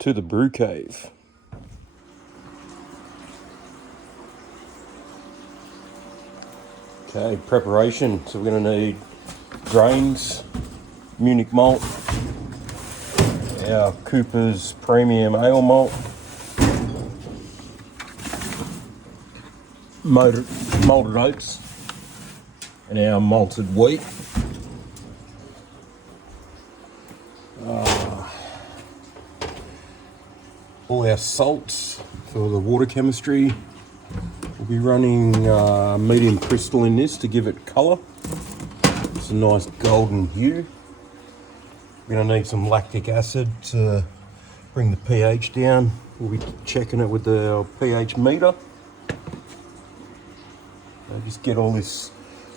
to the brew cave. Okay, preparation. So we're going to need grains, Munich malt, our Cooper's Premium Ale malt, malted oats, and our malted wheat. All our salts for the water chemistry. We'll be running medium crystal in this to give it colour. It's a nice golden hue. We're going to need some lactic acid to bring the pH down. We'll be checking it with the pH meter. Just get all this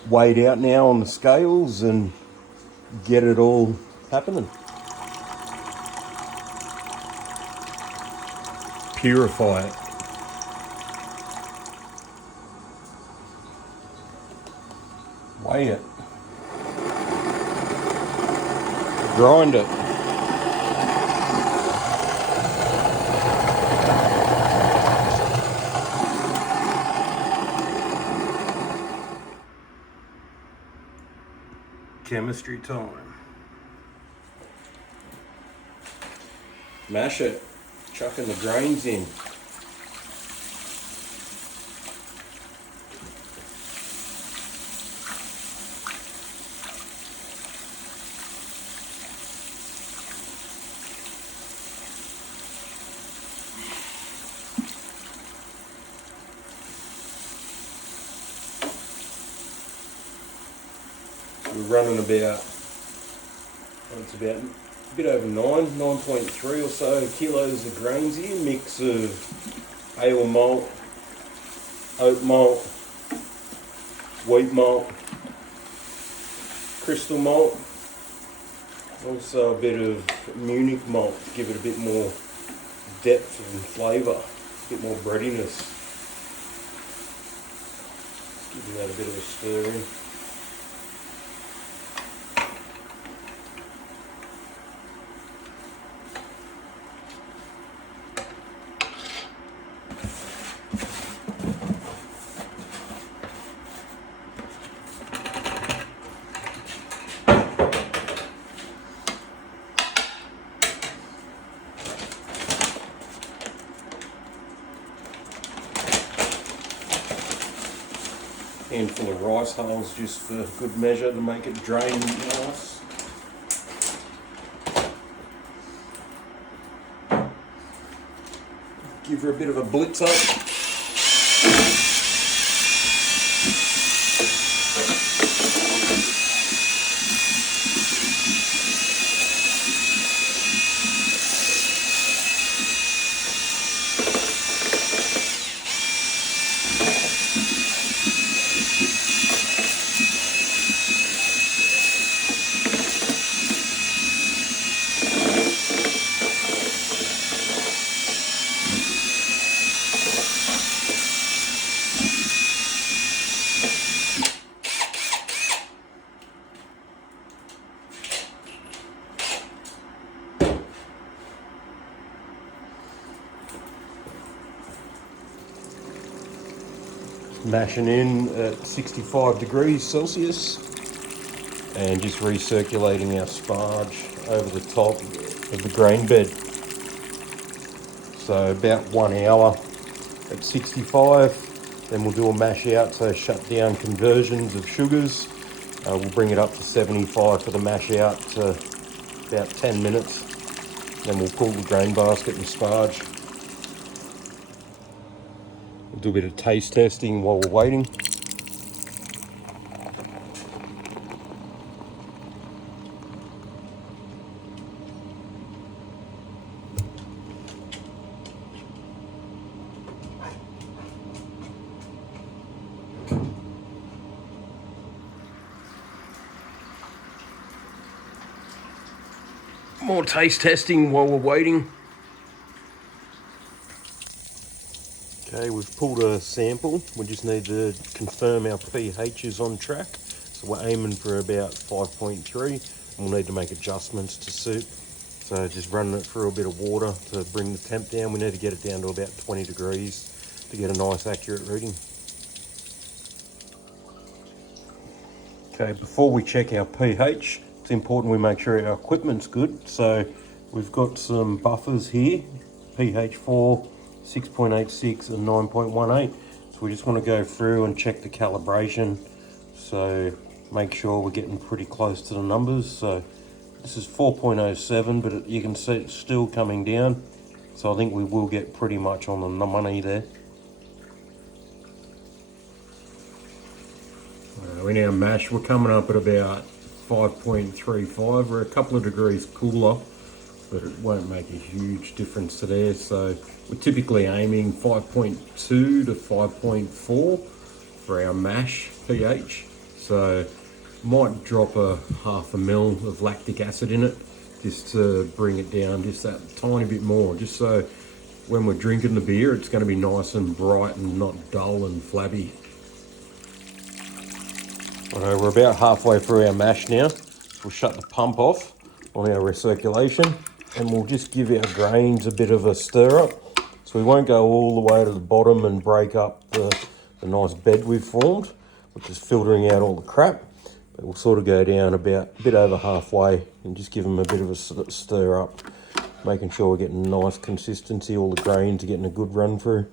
weighed out now on the scales and get it all happening. Purify it. Weigh it. Grind it. Chemistry time. Mash it. Chucking the grains in. We're running about, it's about a bit over 9.3 or so kilos of grains here. Mix of ale malt, oat malt, wheat malt, crystal malt, also a bit of Munich malt to give it a bit more depth and flavour, a bit more breadiness. Giving that a bit of a stir in. Handful of rice hulls just for good measure to make it drain nice. Give her a bit of a blitz up. Mashing in at 65 degrees Celsius and just recirculating our sparge over the top of the grain bed. So about 1 hour at 65, then we'll do a mash out, so shut down conversions of sugars. We'll bring it up to 75 for the mash out to about 10 minutes. Then we'll pull the grain basket and sparge. We'll do a bit of taste testing while we're waiting. More taste testing while we're waiting. Okay, we've pulled a sample. We just need to confirm our pH is on track. So we're aiming for about 5.3. We'll need to make adjustments to suit. So just running it through a bit of water to bring the temp down. We need to get it down to about 20 degrees to get a nice accurate reading. Okay, before we check our pH, it's important we make sure our equipment's good. So we've got some buffers here, pH 4, 6.86 and 9.18. So we just want to go through and check the calibration. So make sure we're getting pretty close to the numbers. So this is 4.07, but you can see it's still coming down. So I think we will get pretty much on the money there. In our mash, we're coming up at about 5.35. We're a couple of degrees cooler, but it won't make a huge difference to there. So we're typically aiming 5.2 to 5.4 for our mash pH. So might drop a half a mil of lactic acid in it just to bring it down just that tiny bit more, just so when we're drinking the beer it's going to be nice and bright and not dull and flabby. Right, we're about halfway through our mash now. We'll shut the pump off on our recirculation and we'll just give our grains a bit of a stir up. So we won't go all the way to the bottom and break up the nice bed we've formed, which is filtering out all the crap. But we'll sort of go down about a bit over halfway and just give them a bit of a stir up, making sure we're getting nice consistency, all the grains are getting a good run through.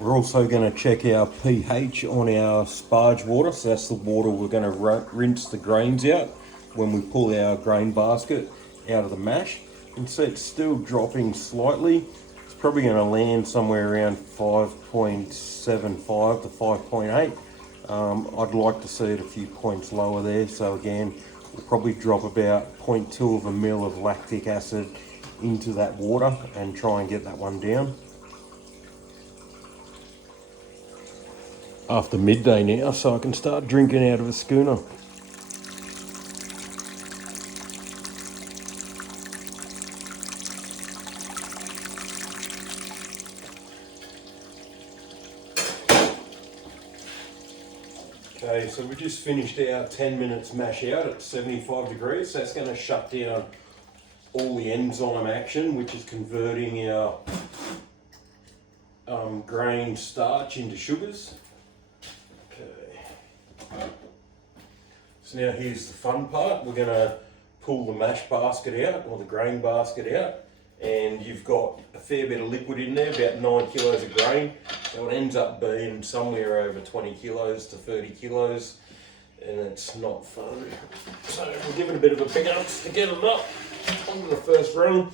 We're also going to check our pH on our sparge water. So that's the water we're going to rinse the grains out when we pull our grain basket out of the mash. You can see it's still dropping slightly. It's probably going to land somewhere around 5.75 to 5.8. I'd like to see it a few points lower there. So again, we'll probably drop about 0.2 of a mil of lactic acid into that water and try and get that one down. After midday now, so I can start drinking out of a schooner. Okay, so we just finished our 10 minutes mash out at 75 degrees. So that's going to shut down all the enzyme action, which is converting our grain starch into sugars. So now here's the fun part. We're going to pull the mash basket out, or the grain basket out, and you've got a fair bit of liquid in there, about 9 kilos of grain. So it ends up being somewhere over 20 kilos to 30 kilos, and it's not fun. So we'll give it a bit of a big up to get them up onto the first rung.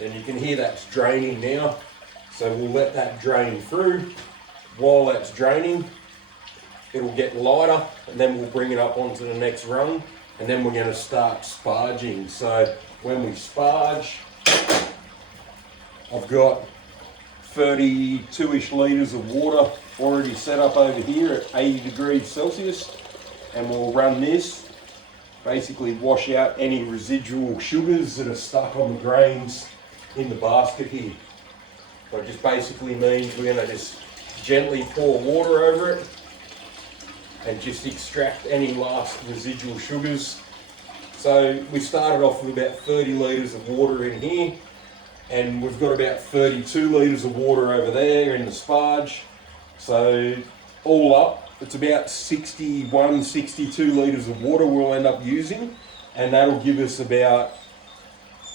And you can hear that's draining now. So we'll let that drain through. While that's draining, it'll get lighter, and then we'll bring it up onto the next rung, and then we're going to start sparging. So when we sparge, I've got 32-ish litres of water already set up over here at 80 degrees Celsius, and we'll run this, basically wash out any residual sugars that are stuck on the grains in the basket here. So it just basically means we're going to just gently pour water over it and just extract any last residual sugars. So we started off with about 30 litres of water in here, and we've got about 32 litres of water over there in the sparge. So all up, it's about 61, 62 litres of water we'll end up using, and that'll give us about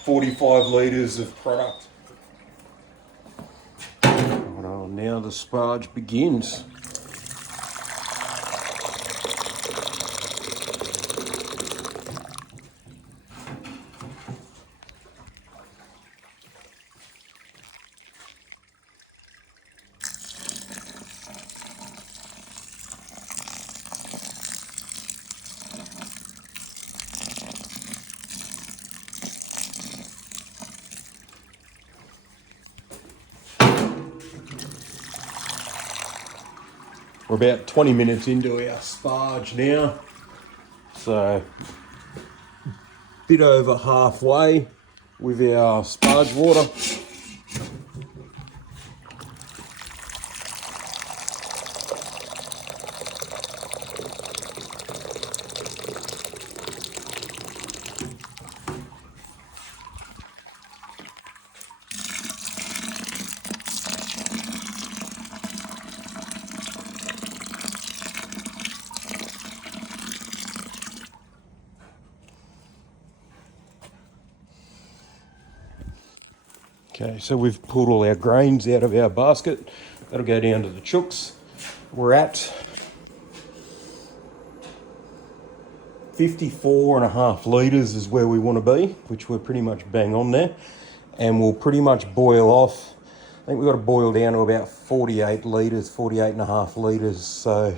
45 litres of product. Well, now the sparge begins. We're about 20 minutes into our sparge now, so a bit over halfway with our sparge water. Okay, so we've pulled all our grains out of our basket. That'll go down to the chooks. We're at 54.5 litres is where we want to be, which we're pretty much bang on there. And we'll pretty much boil off. I think we've got to boil down to about 48 litres, 48.5 litres. So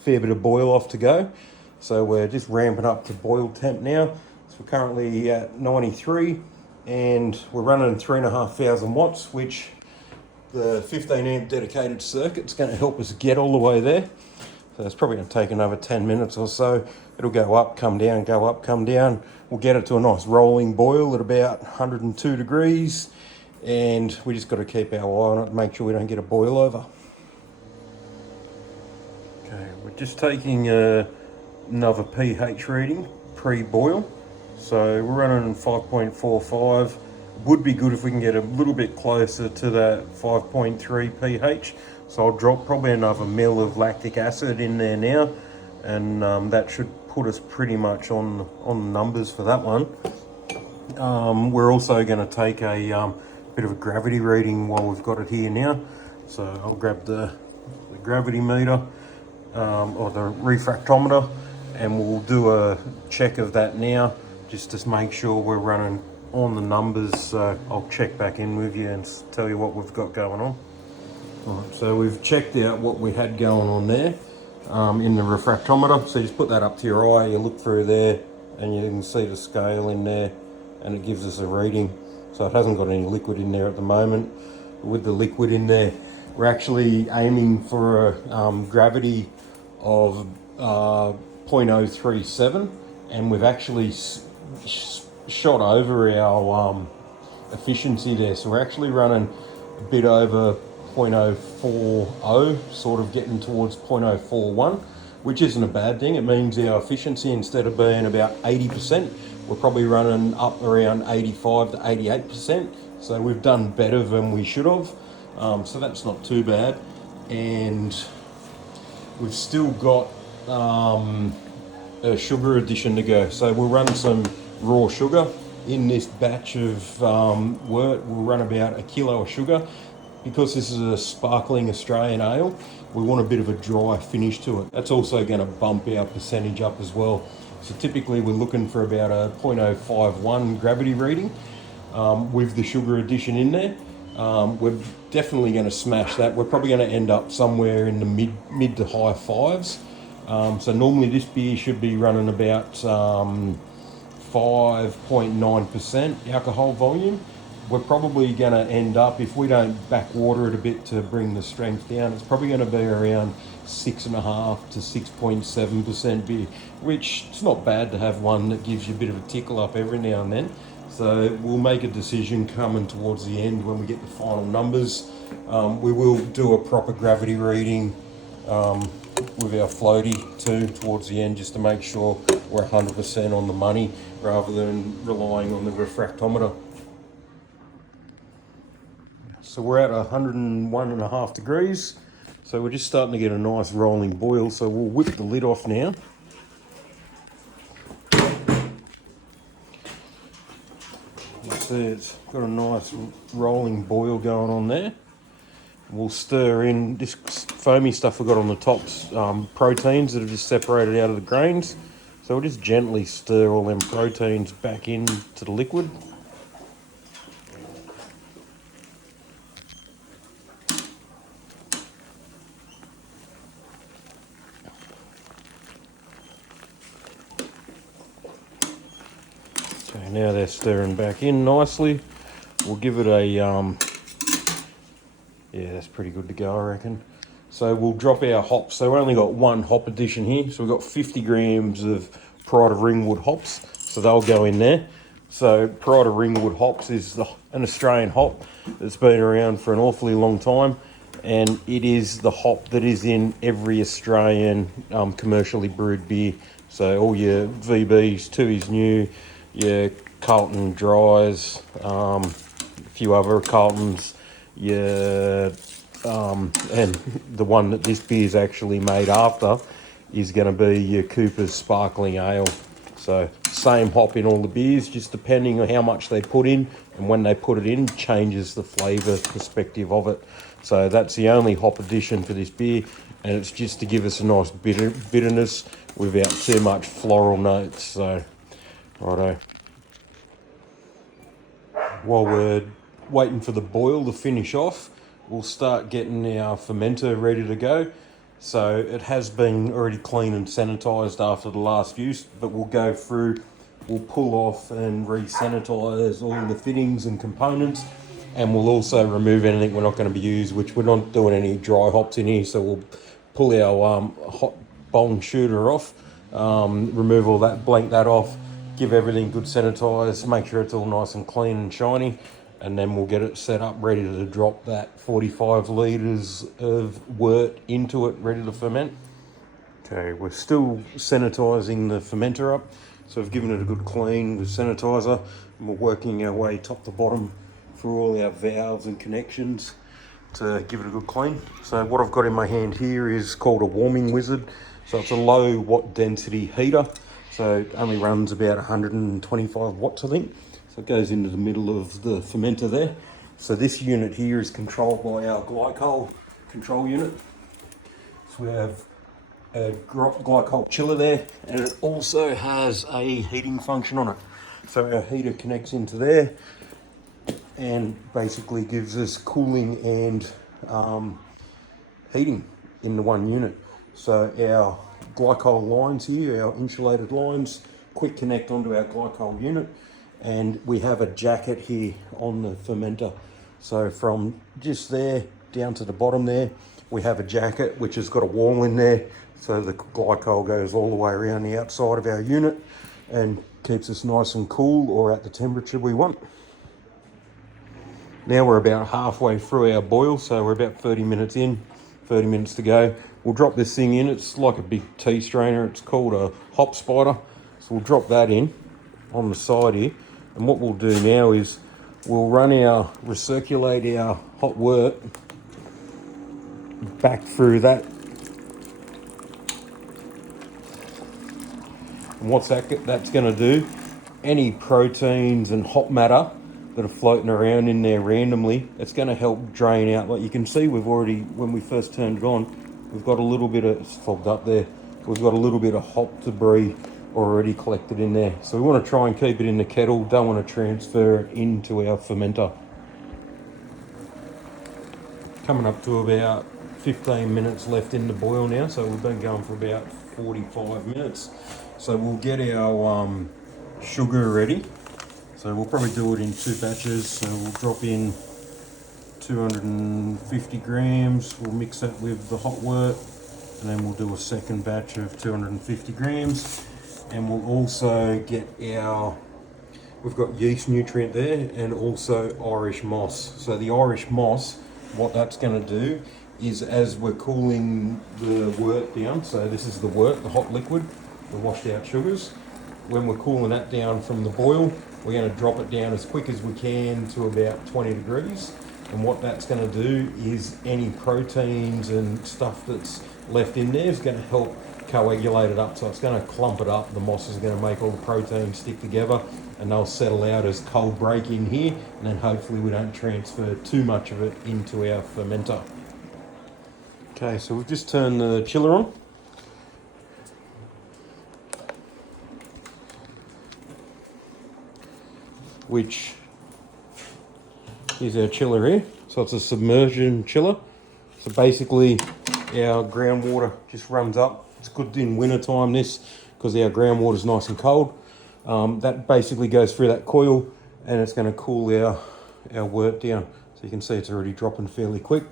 fair bit of boil off to go. So we're just ramping up to boil temp now. So we're currently at 93 and we're running 3,500 watts, which the 15 amp dedicated circuit's going to help us get all the way there. So it's probably going to take another 10 minutes or so. It'll go up, come down, go up, come down. We'll get it to a nice rolling boil at about 102 degrees. And we just got to keep our eye on it, make sure we don't get a boil over. Okay, we're just taking another pH reading pre-boil. So we're running 5.45. Would be good if we can get a little bit closer to that 5.3 pH. So I'll drop probably another ml of lactic acid in there now, and that should put us pretty much on the numbers for that one. We're also going to take a bit of a gravity reading while we've got it here now. So I'll grab the gravity meter or the refractometer, and we'll do a check of that now, just to make sure we're running on the numbers. So I'll check back in with you and tell you what we've got going on. Right, so we've checked out what we had going on there in the refractometer. So you just put that up to your eye, you look through there, and you can see the scale in there, and it gives us a reading. So it hasn't got any liquid in there at the moment. With the liquid in there, we're actually aiming for a gravity of 0.037, and we've actually shot over our efficiency there. So we're actually running a bit over 0.040, sort of getting towards 0.041, which isn't a bad thing. It means our efficiency, instead of being about 80%, we're probably running up around 85 to 88%. So we've done better than we should have. So that's not too bad. And we've still got a sugar addition to go. So we'll run some raw sugar in this batch of wort. We'll run about a kilo of sugar. Because this is a sparkling Australian ale, we want a bit of a dry finish to it. That's also going to bump our percentage up as well. So typically we're looking for about a 0.051 gravity reading with the sugar addition in there. We're definitely going to smash that. We're probably going to end up somewhere in the mid to high fives. So normally this beer should be running about 5.9% alcohol volume. We're probably going to end up, if we don't backwater it a bit to bring the strength down, it's probably going to be around 6.5 to 6.7% beer, which it's not bad to have one that gives you a bit of a tickle up every now and then. So we'll make a decision coming towards the end when we get the final numbers. We will do a proper gravity reading with our floaty too towards the end, just to make sure we're 100% on the money rather than relying on the refractometer. So we're at 101.5 degrees. So we're just starting to get a nice rolling boil. So we'll whip the lid off now. You see it's got a nice rolling boil going on there. We'll stir in this foamy stuff we've got on the tops, proteins that have just separated out of the grains. So we'll just gently stir all them proteins back into the liquid. Okay, now they're stirring back in nicely. We'll give it a, yeah, that's pretty good to go, I reckon. So we'll drop our hops. So we've only got one hop addition here. So we've got 50 grams of Pride of Ringwood hops. So they'll go in there. So Pride of Ringwood hops is an Australian hop that's been around for an awfully long time. And it is the hop that is in every Australian commercially brewed beer. So all your VBs, Tooheys New, your Carlton Dries, a few other Carltons, and the one that this beer is actually made after is going to be your Cooper's Sparkling Ale. So same hop in all the beers, just depending on how much they put in, and when they put it in changes the flavour perspective of it. So that's the only hop addition for this beer, and it's just to give us a nice bitterness without too much floral notes. So righto. While we're waiting for the boil to finish off, we'll start getting our fermenter ready to go. So it has been already cleaned and sanitised after the last use, but we'll go through, we'll pull off and re-sanitise all the fittings and components, and we'll also remove anything we're not going to be using, which we're not doing any dry hops in here, so we'll pull our hot bong shooter off, remove all that, blank that off, give everything good sanitise, make sure it's all nice and clean and shiny, and then we'll get it set up ready to drop that 45 litres of wort into it, ready to ferment. Okay, we're still sanitising the fermenter up, so we've given it a good clean with sanitizer, and we're working our way top to bottom through all our valves and connections to give it a good clean. So what I've got in my hand here is called a warming wizard. So it's a low watt density heater, so it only runs about 125 watts, I think. So it goes into the middle of the fermenter there. So this unit here is controlled by our glycol control unit. So we have a glycol chiller there, and it also has a heating function on it. So our heater connects into there and basically gives us cooling and heating in the one unit. So our glycol lines here, our insulated lines, quick connect onto our glycol unit, and we have a jacket here on the fermenter. So from just there down to the bottom there, we have a jacket which has got a wall in there, so the glycol goes all the way around the outside of our unit and keeps us nice and cool, or at the temperature we want. Now we're about halfway through our boil, so we're about 30 minutes in, 30 minutes to go. We'll drop this thing in. It's like a big tea strainer. It's called a hop spider. So we'll drop that in on the side here. And what we'll do now is we'll recirculate our hot wort back through that. And what's that's going to do, any proteins and hop matter that are floating around in there randomly, it's going to help drain out. Like you can see, we've already, when we first turned it on, we've got a little bit of, it's fogged up there, we've got a little bit of hop debris already collected in there. So we want to try and keep it in the kettle, don't want to transfer it into our fermenter. Coming up to about 15 minutes left in the boil now, so we've been going for about 45 minutes. So we'll get our sugar ready. So we'll probably do it in two batches. So we'll drop in 250 grams. We'll mix that with the hot wort, and then we'll do a second batch of 250 grams. And we'll also get we've got yeast nutrient there, and also Irish moss. So the Irish moss, what that's going to do is, as we're cooling the wort down, so this is the wort, the hot liquid, the washed out sugars. When we're cooling that down from the boil, we're going to drop it down as quick as we can to about 20 degrees. And what that's going to do is any proteins and stuff that's left in there is going to help coagulate it up. So it's going to clump it up. The moss is going to make all the proteins stick together, and they'll settle out as cold break in here. And then hopefully we don't transfer too much of it into our fermenter. Okay, so we've just turned the chiller on. Which is our chiller here. So it's a submersion chiller. So basically our groundwater just runs up. It's good in winter time this, because our groundwater is nice and cold. That basically goes through that coil, and it's going to cool our wort down. So you can see it's already dropping fairly quick.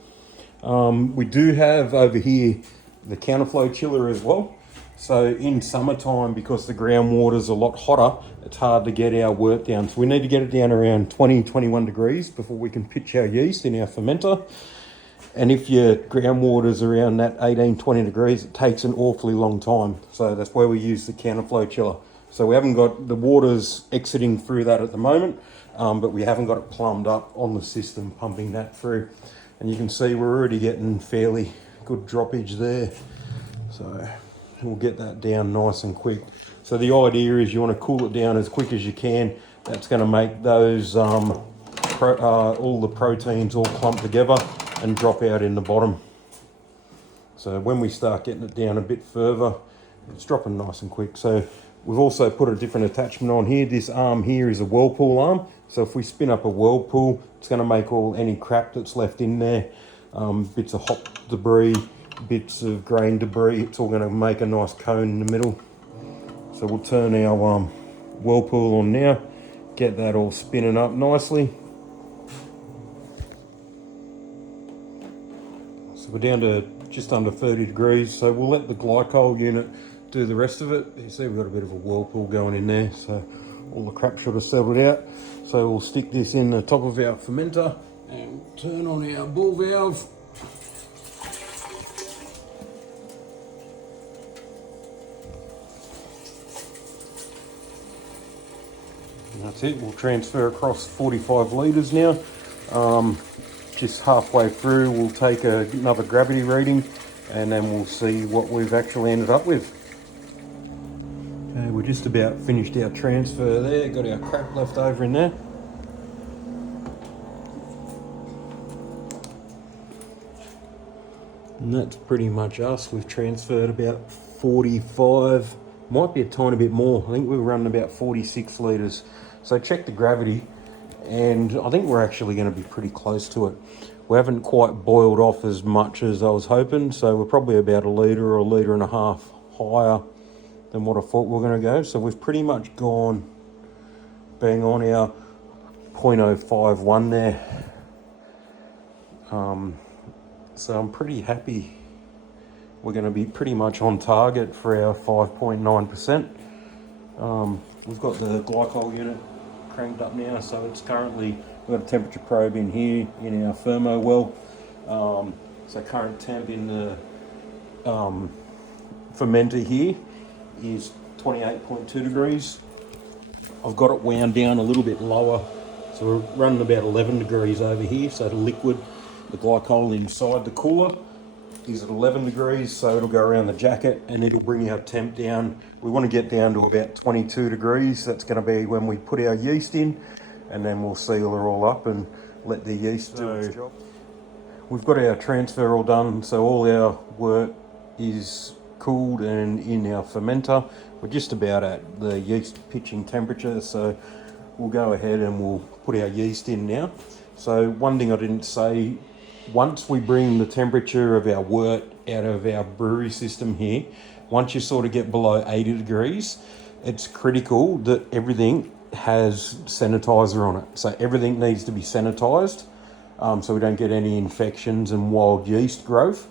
We do have over here the counterflow chiller as well. So in summertime, because the groundwater is a lot hotter, it's hard to get our wort down. So we need to get it down around 20, 21 degrees before we can pitch our yeast in our fermenter. And if your groundwater is around that 18, 20 degrees, it takes an awfully long time. So that's why we use the counterflow chiller. So we haven't got the waters exiting through that at the moment, but we haven't got it plumbed up on the system, pumping that through. And you can see we're already getting fairly good droppage there. So we'll get that down nice and quick. So the idea is you want to cool it down as quick as you can. That's going to make those all the proteins all clump together and drop out in the bottom. So when we start getting it down a bit further, it's dropping nice and quick. So we've also put a different attachment on here. This arm here is a whirlpool arm. So if we spin up a whirlpool, it's going to make any crap that's left in there, bits of hop debris, bits of grain debris, it's all going to make a nice cone in the middle. So we'll turn our whirlpool on now, get that all spinning up nicely. So we're down to just under 30 degrees, so we'll let the glycol unit do the rest of it. You see we've got a bit of a whirlpool going in there, so all the crap should have settled out. So we'll stick this in the top of our fermenter and turn on our ball valve. And that's it, we'll transfer across 45 litres now. Just halfway through, we'll take another gravity reading and then we'll see what we've actually ended up with. Okay, we're just about finished our transfer there, got our crap left over in there. And that's pretty much us. We've transferred about 45, might be a tiny bit more. I think we were running about 46 litres. So check the gravity, and I think we're actually going to be pretty close to it. We haven't quite boiled off as much as I was hoping, so we're probably about a litre or a litre and a half higher than what I thought we were going to go. So we've pretty much gone bang on our 0.051 there. So I'm pretty happy. We're going to be pretty much on target for our 5.9%. We've got the glycol unit cranked up now, so it's currently, we've got a temperature probe in here in our thermo well. So current temp in the fermenter here is 28.2 degrees. I've got it wound down a little bit lower, so we're running about 11 degrees over here. So the liquid, the glycol inside the cooler is at 11 degrees, so it'll go around the jacket and it'll bring our temp down. We want to get down to about 22 degrees. That's going to be when we put our yeast in, and then we'll seal her all up and let the yeast do its job. We've got our transfer all done, so all our wort is cooled and in our fermenter. We're just about at the yeast pitching temperature, so we'll go ahead and we'll put our yeast in now. So one thing I didn't say, once we bring the temperature of our wort out of our brewery system here, once you sort of get below 80 degrees, it's critical that everything has sanitizer on it. So everything needs to be sanitized, so we don't get any infections and wild yeast growth.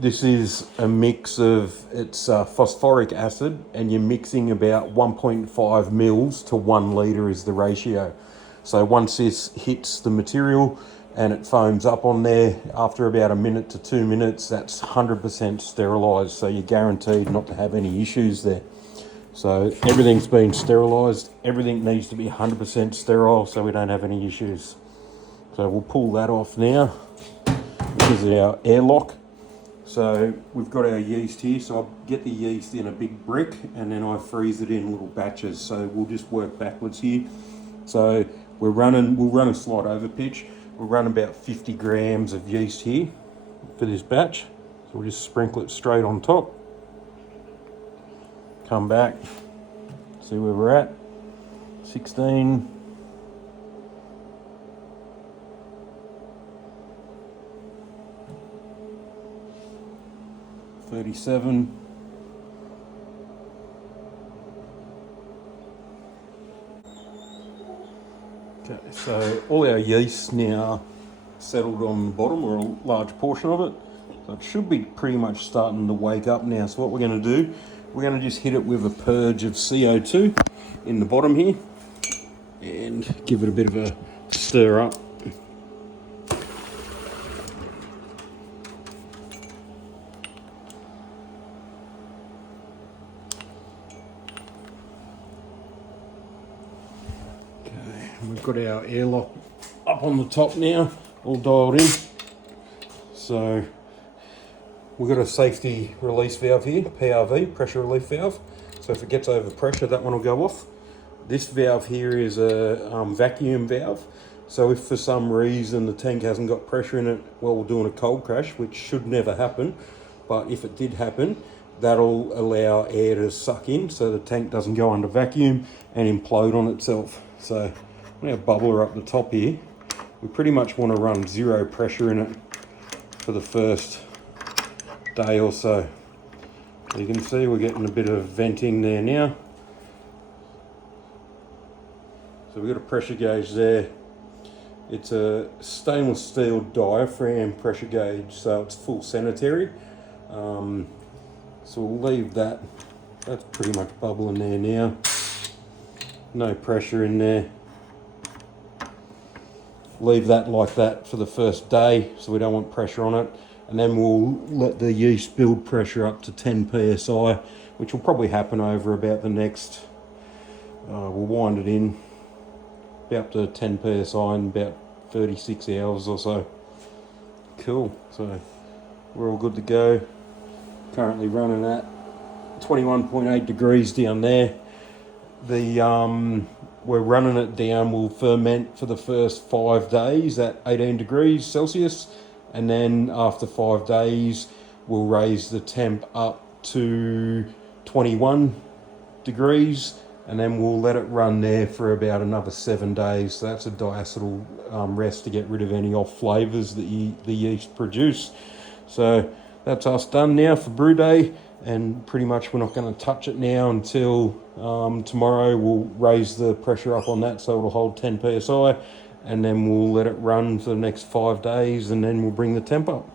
This is a mix of, it's phosphoric acid, and you're mixing about 1.5 mils to 1 litre is the ratio. So once this hits the material and it foams up on there, after about a minute to 2 minutes, that's 100% sterilised, so you're guaranteed not to have any issues there. So everything's been sterilised, everything needs to be 100% sterile so we don't have any issues. So we'll pull that off now. This is our airlock. So we've got our yeast here, so I get the yeast in a big brick and then I freeze it in little batches. So we'll just work backwards here. So we'll run a slight over pitch. We'll run about 50 grams of yeast here for this batch. So we'll just sprinkle it straight on top. Come back, see where we're at. 16. $37. Okay, so all our yeast now settled on the bottom, or a large portion of it. So it should be pretty much starting to wake up now. So what we're going to do, we're going to just hit it with a purge of CO2 in the bottom here and give it a bit of a stir up. We've got our airlock up on the top now, all dialed in. So we've got a safety release valve here, PRV, pressure relief valve. So if it gets over pressure, that one will go off. This valve here is a vacuum valve. So if for some reason the tank hasn't got pressure in it while we're doing a cold crash, which should never happen, but if it did happen, that'll allow air to suck in so the tank doesn't go under vacuum and implode on itself. So I'm going to bubble her up the top here. We pretty much want to run zero pressure in it for the first day or so. You can see we're getting a bit of venting there now. So we've got a pressure gauge there. It's a stainless steel diaphragm pressure gauge, so it's full sanitary. So we'll leave that. That's pretty much bubbling there now. No pressure in there. Leave that like that for the first day, so we don't want pressure on it. And then we'll let the yeast build pressure up to 10 psi, which will probably happen over about the next, we'll wind it in about to 10 psi in about 36 hours or so. Cool, so we're all good to go. Currently running at 21.8 degrees down there. We're running it down, we'll ferment for the first 5 days at 18 degrees Celsius, and then after 5 days we'll raise the temp up to 21 degrees, and then we'll let it run there for about another 7 days. So that's a diacetyl rest to get rid of any off flavours that the yeast produce. So that's us done now for brew day, and pretty much we're not going to touch it now until tomorrow. We'll raise the pressure up on that so it'll hold 10 psi, and then we'll let it run for the next 5 days, and then we'll bring the temp up.